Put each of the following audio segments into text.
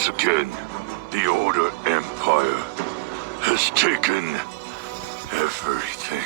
Once again, the Order Empire has taken everything.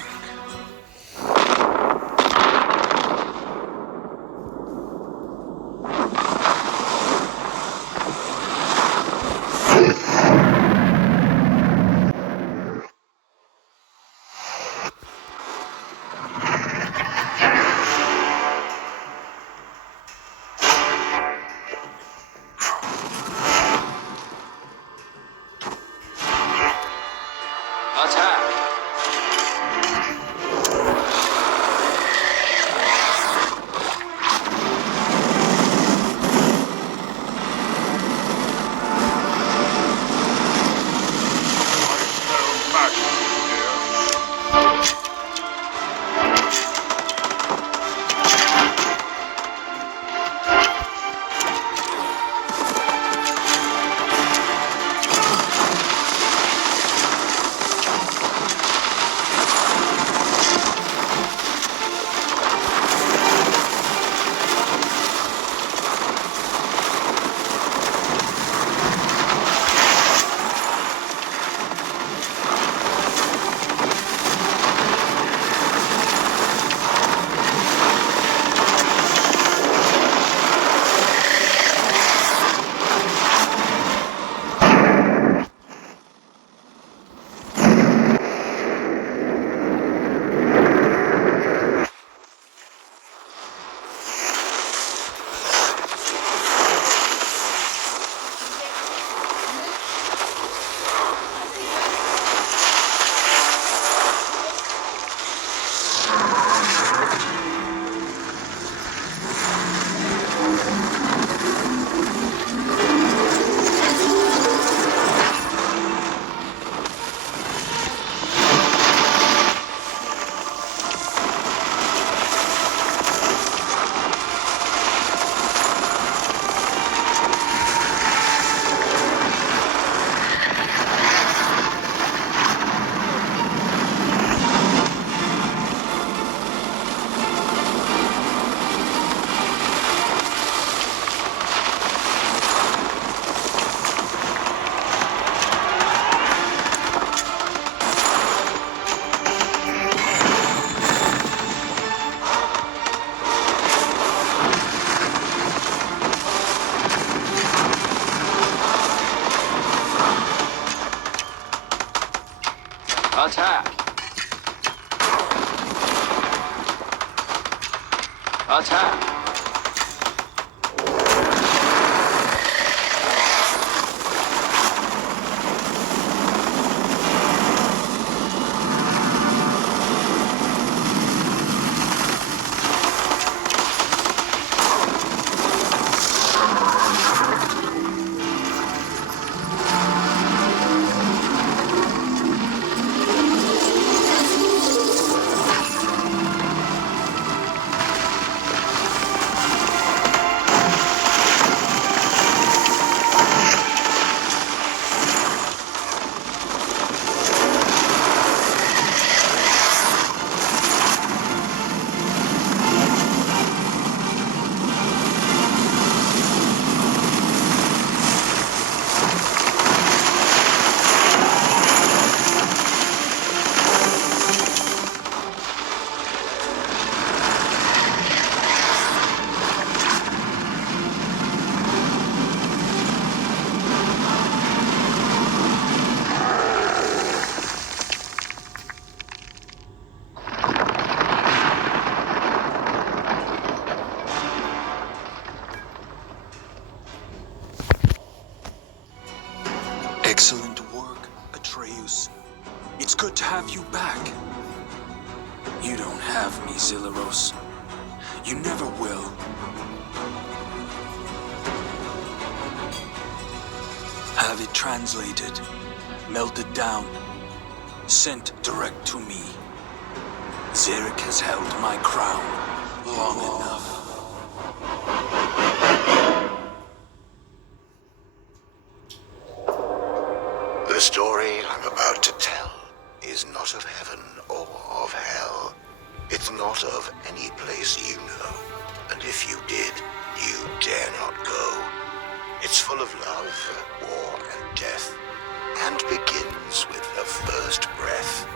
Attack! Attack! Excellent work, Atreus. It's good to have you back. You don't have me, Zillaros. You never will. Have it translated, melted down, sent direct to me. Zarek has held my crown long enough. The story I'm about to tell is not of heaven or of hell. It's not of any place you know. And if you did, you dare not go. It's It's full of love, war, and death, and begins with the first breath.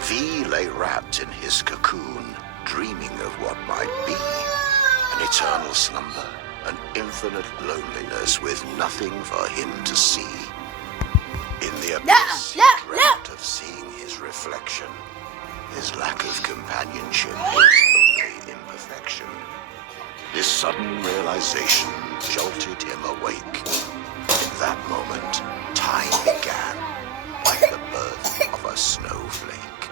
V lay wrapped in his cocoon, dreaming of what might be. An eternal slumber, an infinite loneliness with nothing for him to see. In the abyss, he dreamt of seeing his reflection. His lack of companionship was only imperfection. This sudden realization jolted him awake. In that moment, time began, like the birth of a snowflake.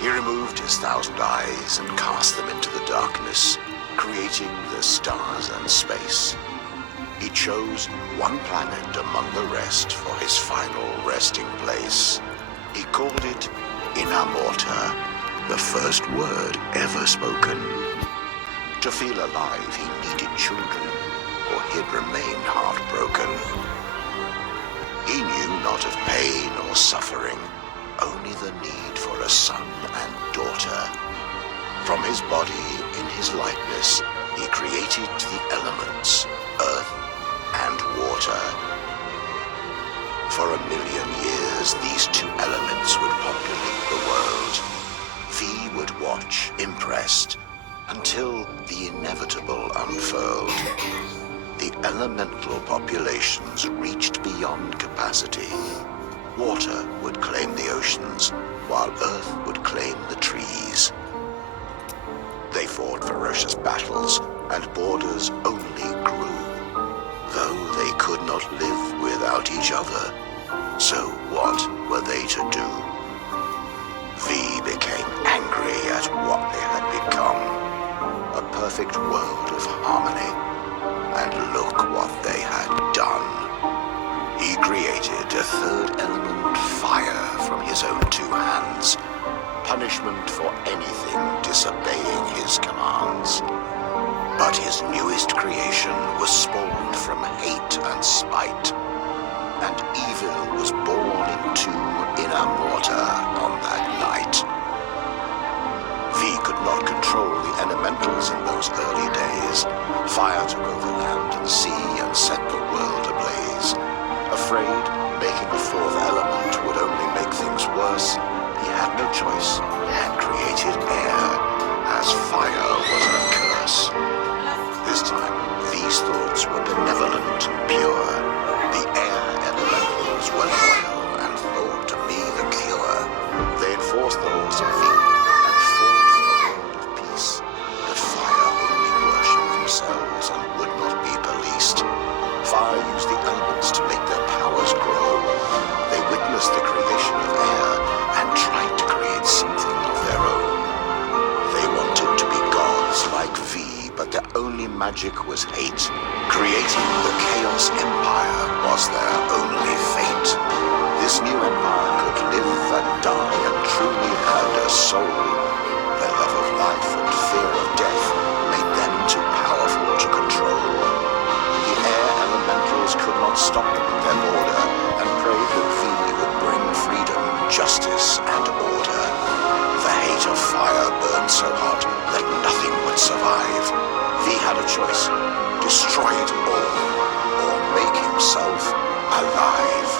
He removed his 1,000 eyes and cast them into the darkness, creating the stars and space. He chose one planet among the rest for his final resting place. He called it Inamorta, the first word ever spoken. To feel alive, he needed children, or he'd remain heartbroken. He knew not of pain or suffering, only the need for a son and daughter. From his body, in his likeness, he created the elements, earth and water. For 1,000,000 years, these two elements would populate the world. V would watch, impressed, until the inevitable unfurled. The elemental populations reached beyond capacity. Water would claim the oceans, while Earth would claim the trees. They fought ferocious battles, and borders only grew. Though they could not live without each other, so what were they to do? V became angry at what they had become. A perfect world of harmony. And look what they had done. He created a third element, fire, from his own 2 hands. Punishment for anything disobeying his commands. But his newest creation was spawned from hate and spite. And evil was born into Inamorta on that night. V could not control the elementals in those early days. Fire took over land and sea and set the world ablaze. Afraid making a 4th element would only make things worse, he had no choice and created air, as fire was a curse. This time, V's thoughts were benevolent and pure. The air elementals were loyal and thought to be the cure. They enforced the laws of V and fought for a world of peace. But fire only worshipped themselves and would not be policed. Fire used the elements to make their powers grow. They witnessed the creation of air and tried to create something of their own. They wanted to be gods like V, but their only magic was hate. Creating the Chaos Empire was their only fate. This new empire could live and die and truly had a soul. Their love of life and fear of death made them too powerful to control. The air elementals could not stop them at their border and prayed that V would bring freedom, justice, and order. The hate of fire burned so hot that nothing would survive. V had a choice: destroy it all, or make himself alive.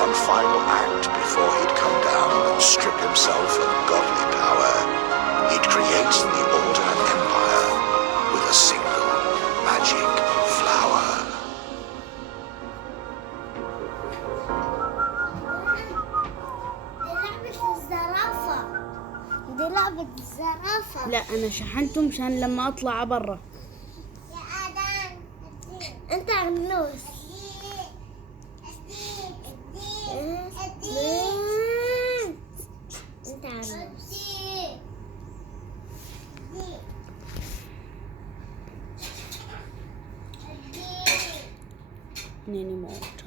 One final act before he'd come down and strip himself of godly power. He'd create the Order Empire with a single magic flower. دي لعبة الزرافة. لا أنا شحنته مشان لما أطلع برا. يا آدم أنت عنوس. أنت عنوس. نيني موت.